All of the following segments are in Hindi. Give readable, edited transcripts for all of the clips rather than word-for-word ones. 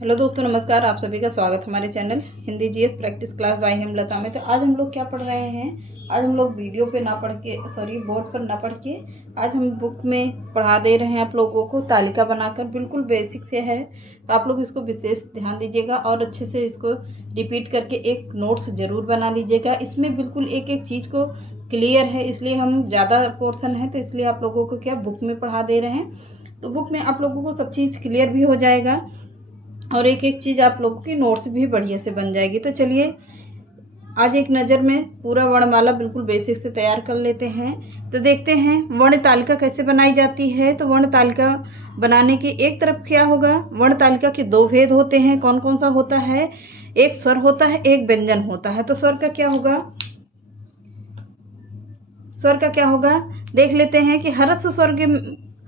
हेलो दोस्तों, नमस्कार। आप सभी का स्वागत हमारे channel Hindi GS practice class by Hemlata में। तो आज हम लोग क्या पढ़ रहे हैं, आज हम लोग वीडियो पे ना पढ़ के बोर्ड पर ना पढ़ के आज हम बुक में पढ़ा दे रहे हैं आप लोगों को। तालिका बनाकर बिल्कुल बेसिक से है, तो आप लोग इसको विशेष ध्यान दीजिएगा और अच्छे से इसको रिपीट करके एक नोट्स ज़रूर बना लीजिएगा। इसमें बिल्कुल एक एक चीज़ को क्लियर है, इसलिए हम ज़्यादा पोर्शन है तो इसलिए आप लोगों को क्या बुक में पढ़ा दे रहे हैं। तो बुक में आप लोगों को सब चीज़ क्लियर भी हो जाएगा और एक एक चीज़ आप लोगों की नोट्स भी बढ़िया से बन जाएगी। तो चलिए आज एक नज़र में पूरा वर्णमाला बिल्कुल बेसिक से तैयार कर लेते हैं। तो देखते हैं वर्ण तालिका कैसे बनाई जाती है। तो वर्ण तालिका बनाने की एक तरफ क्या होगा, वर्ण तालिका के दो भेद होते हैं। कौन कौन सा होता है, एक स्वर होता है, एक व्यंजन होता है। तो स्वर का क्या होगा, स्वर का क्या होगा देख लेते हैं कि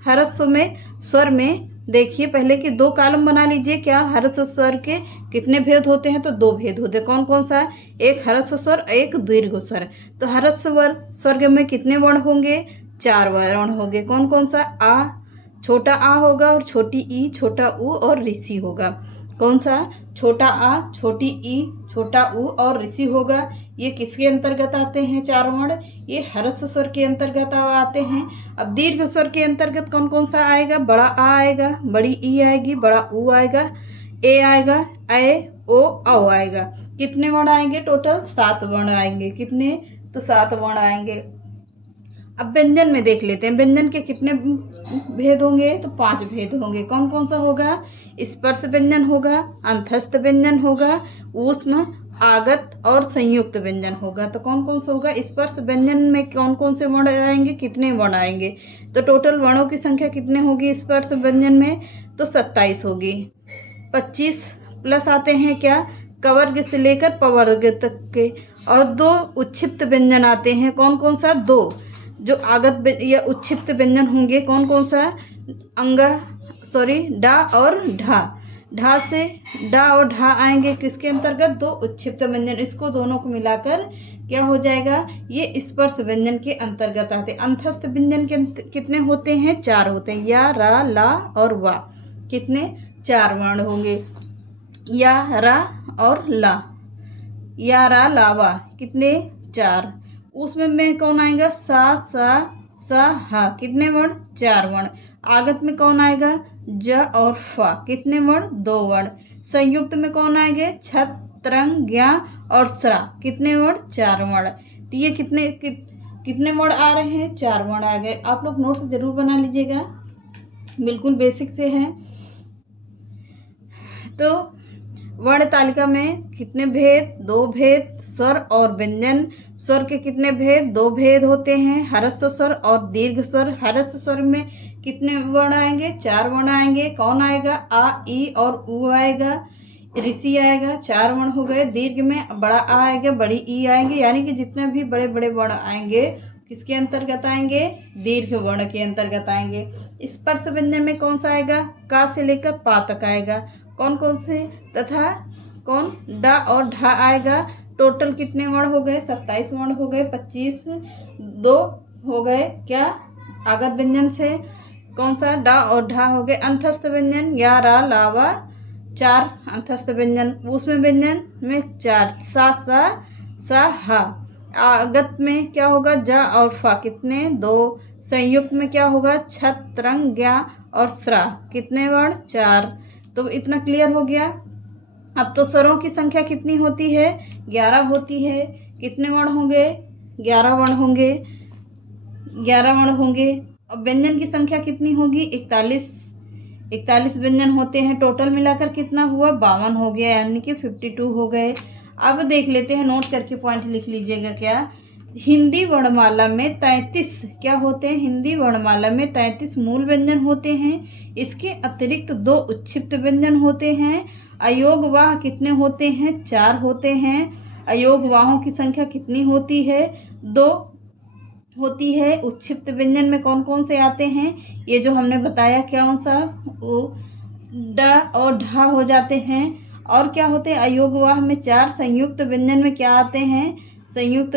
हरस्व में स्वर में देखिए पहले कि दो कॉलम बना लीजिए। क्या हरस्व स्वर के कितने भेद होते हैं, तो दो भेद होते हैं। कौन कौन सा, एक हरस्व स्वर, एक दीर्घ स्वर। तो हरस्व स्वर्ग में कितने वर्ण होंगे, 4 वर्ण होंगे। कौन कौन सा, आ, छोटा आ होगा और छोटी ई, छोटा ऊ और ऋषि होगा। कौन सा, छोटा आ, छोटी ई, छोटा ऊ और ऋषि होगा। ये किसके अंतर्गत आते हैं 4 वर्ण, ये हरस्व स्वर के अंतर्गत आते हैं। अब दीर्घ स्वर के अंतर्गत कौन कौन सा आएगा, बड़ा आ आएगा, बड़ी ई आएगी, बड़ा ऊ आएगा, ए आएगा, ए ओ औ आएगा। कितने वर्ण आएंगे, टोटल 7 वर्ण आएंगे। कितने, तो 7 वर्ण आएंगे। अब व्यंजन में देख लेते हैं, व्यंजन के कितने भेद होंगे, तो 5 भेद होंगे। कौन कौन सा होगा, स्पर्श व्यंजन होगा, अंतस्थ व्यंजन होगा, ऊष्म, आगत और संयुक्त व्यंजन होगा। तो कौन कौन सा होगा, स्पर्श व्यंजन में कौन कौन से वर्ण आएंगे, कितने वर्ण आएंगे। तो टोटल वर्णों की संख्या कितने होगी स्पर्श व्यंजन में, तो 27 होगी। 25 प्लस आते हैं क्या, कवर्ग से लेकर पवर्ग तक के। और 2 उच्छिप्त व्यंजन आते हैं। कौन कौन सा, 2 जो आगत या उच्छिप्त व्यंजन होंगे। कौन कौन सा, डा और ढा। ढा से डा और ढा आएंगे किसके अंतर्गत, 2 उच्छिप्त व्यंजन। इसको दोनों को मिलाकर क्या हो जाएगा, ये स्पर्श व्यंजन के अंतर्गत आते हैं। अंतस्थ व्यंजन के कितने होते हैं, 4 होते हैं, या, रा, ला और वा। कितने, 4 वर्ण होंगे, या, रा और ला, या, रा, ला, वा। कितने, 4। उसमें में कौन आएगा, सा, हा। कितने वर्ण, 4 वर्ण। आगत में कौन आएगा, ज और फा। कितने वर्ण, 2 वर्ण। संयुक्त में कौन आएंगे, छत, तरंग, ज्ञा और स्रा। कितने वर्ण, 4 वर्ण। तो ये कितने वर्ण आ रहे हैं, 4 वर्ण आ गए। आप लोग नोट्स जरूर बना लीजिएगा, बिल्कुल बेसिक से है। तो वर्ण तालिका में कितने भेद, 2 भेद, स्वर और व्यंजन। स्वर के कितने भेद, 2 भेद होते हैं, हरस्व स्वर और दीर्घ स्वर। हरस्व स्वर में कितने वर्ण आएंगे, 4 वर्ण आएंगे। कौन आएगा, आ, ई और ऊ आएगा, ऋषि आएगा, 4 वर्ण हो गए। दीर्घ में बड़ा आ आएगा, बड़ी ई आएंगे, यानी कि जितने भी बड़े बड़े वर्ण आएंगे किसके अंतर्गत आएंगे, दीर्घ वर्ण के अंतर्गत आएंगे। स्पर्श व्यंजन में कौन सा आएगा, का से लेकर पा तक आएगा। कौन कौन से, तथा कौन, डा और ढा आएगा। टोटल कितने वर्ण हो गए, 27 वर्ण हो गए। 25 2 हो गए क्या, आगत व्यंजन से कौन सा, डा और ढा हो गए। अंतस्थ व्यंजन, या, रा, ला, वा, 4 अंतस्थ व्यंजन। उसमें व्यंजन में 4, सा, हा। आगत में क्या होगा, जा और फा। कितने, 2। संयुक्त में क्या होगा, छत, तरंग, ज्ञा और स्रा। कितने वर्ण, 4। तो इतना क्लियर हो गया। अब तो स्वरों की संख्या कितनी होती है, 11 होती है। कितने वर्ण होंगे, 11 वर्ण होंगे, 11 वर्ण होंगे। अब व्यंजन की संख्या कितनी होगी, 41 व्यंजन होते हैं। टोटल मिलाकर कितना हुआ, 52 हो गया, यानी कि 52 हो गए। अब देख लेते हैं, नोट करके पॉइंट लिख लीजिएगा। क्या, हिंदी वर्णमाला में 33 क्या होते हैं, हिंदी वर्णमाला में 33 मूल व्यंजन होते हैं। इसके अतिरिक्त 2 उच्छिप्त व्यंजन होते हैं। अयोगवाह कितने होते हैं, 4 होते हैं। अयोगवाहों की संख्या कितनी होती है, 2 होती है। उच्छिप्त व्यंजन में कौन कौन से आते हैं, ये जो हमने बताया, कौन सा, वो ड और ढा हो जाते हैं। और क्या होते हैं, अयोगवाह में 4। संयुक्त व्यंजन में क्या आते हैं, संयुक्त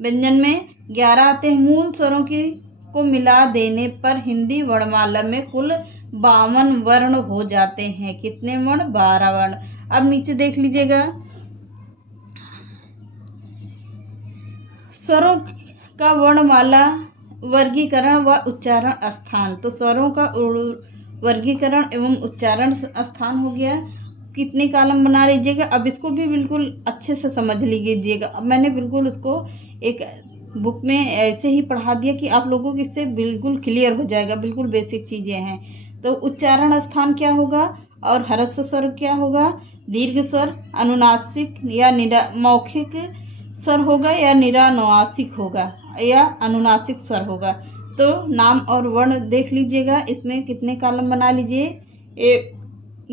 व्यंजन में 11 आते हैं। मूल स्वरों की को मिला देने पर हिंदी वर्णमाला में कुल 52 वर्ण हो जाते हैं। कितने वर्ण? 12 वर्ण। अब नीचे देख लीजिएगा, स्वरों का वर्णमाला वर्गीकरण व उच्चारण स्थान। तो स्वरों का वर्गीकरण एवं उच्चारण स्थान हो गया। कितने कॉलम बना लीजिएगा? अब इसको भी बिल्कुल अच्छे से समझ लीजिएगा। अब मैंने बिल्कुल उसको एक बुक में ऐसे ही पढ़ा दिया कि आप लोगों को इससे बिल्कुल क्लियर हो जाएगा। बिल्कुल बेसिक चीज़ें हैं। तो उच्चारण स्थान क्या होगा और ह्रस्व स्वर क्या होगा? दीर्घ स्वर, अनुनासिक या मौखिक स्वर होगा या निरानुनासिक होगा या अनुनासिक स्वर होगा। तो नाम और वर्ण देख लीजिएगा। इसमें कितने कॉलम बना लीजिए? 1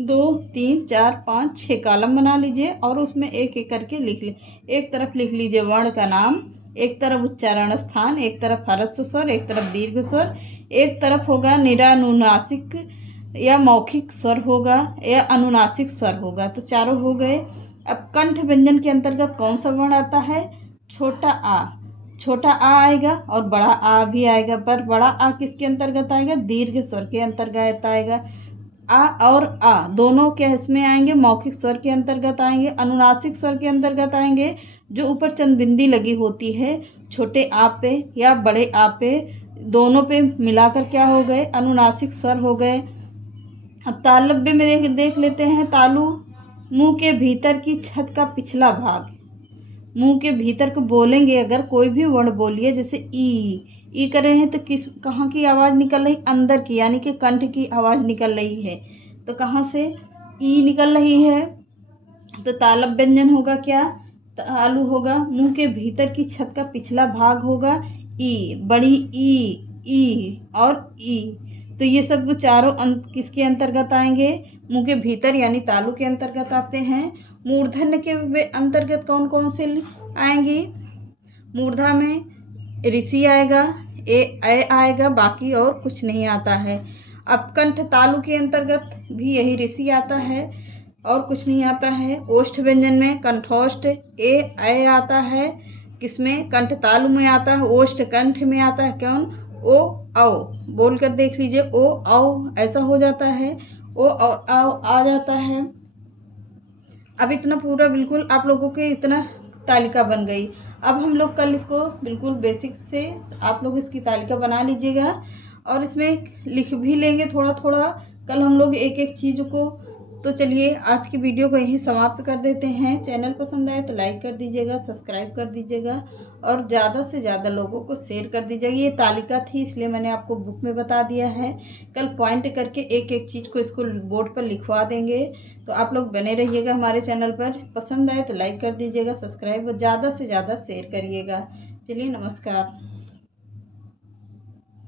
2 3 4 5 6 कॉलम बना लीजिए और उसमें एक एक करके लिख ले। एक तरफ लिख लीजिए वर्ण का नाम, एक तरफ उच्चारण स्थान, एक तरफ ह्रस्व स्वर, एक तरफ दीर्घ स्वर, एक तरफ होगा निरानुनासिक या मौखिक स्वर होगा या अनुनासिक स्वर होगा। तो चारों हो गए। अब कंठ व्यंजन के अंतर्गत कौन सा वर्ण आता है? छोटा आ। छोटा आ आएगा और बड़ा आ भी आएगा, पर बड़ा आ किसके अंतर्गत आएगा? दीर्घ स्वर के अंतर्गत आएगा। आ और आ दोनों क्या इसमें आएंगे? मौखिक स्वर के अंतर्गत आएंगे। अनुनासिक स्वर के अंतर्गत आएंगे जो ऊपर चंद बिंदी लगी होती है छोटे आ पे या बड़े आ पे, दोनों पे मिलाकर क्या हो गए? अनुनासिक स्वर हो गए। अब तालव्य में देख लेते हैं। तालु मुंह के भीतर की छत का पिछला भाग। मुंह के भीतर को बोलेंगे अगर कोई भी वर्ण बोलिए, जैसे ई कर रहे हैं तो कहाँ की आवाज़ निकल रही? अंदर की, यानी कि कंठ की आवाज़ निकल रही है। तो कहाँ से ई निकल रही है? तो तालव्य व्यंजन होगा क्या? तालु होगा। मुंह के भीतर की छत का पिछला भाग होगा ई, बड़ी ई और ई। तो ये सब चारों किसके अंतर्गत आएंगे? मुंह के भीतर यानी तालु के अंतर्गत आते हैं। मूर्धन्य के अंतर्गत कौन कौन से आएंगी? मूर्धा में ऋषि आएगा, ए आएगा, बाकी और कुछ नहीं आता है। अब कंठ तालु के अंतर्गत भी यही ऋषि आता है और कुछ नहीं आता है। ओष्ठ व्यंजन में कंठोष्ठ ए आता है। किसमें? कंठ तालु में आता है। ओष्ठ कंठ में आता है। कौन? ओ औ। बोल कर देख लीजिए, ओ औ ऐसा हो जाता है। ओ और आओ आ जाता है। अब इतना पूरा बिल्कुल आप लोगों के इतना तालिका बन गई। अब हम लोग कल इसको बिल्कुल बेसिक से आप लोग इसकी तालिका बना लीजिएगा और इसमें लिख भी लेंगे थोड़ा थोड़ा। कल हम लोग एक एक चीज़ को। तो चलिए आज की वीडियो को यहीं समाप्त कर देते हैं। चैनल पसंद आए तो लाइक कर दीजिएगा, सब्सक्राइब कर दीजिएगा और ज़्यादा से ज़्यादा लोगों को शेयर कर दीजिएगा। ये तालिका थी इसलिए मैंने आपको बुक में बता दिया है। कल पॉइंट करके एक एक चीज़ को इसको बोर्ड पर लिखवा देंगे। तो आप लोग बने रहिएगा हमारे चैनल पर। पसंद आए तो लाइक कर दीजिएगा, सब्सक्राइब और ज़्यादा से ज़्यादा शेयर करिएगा। चलिए नमस्कार।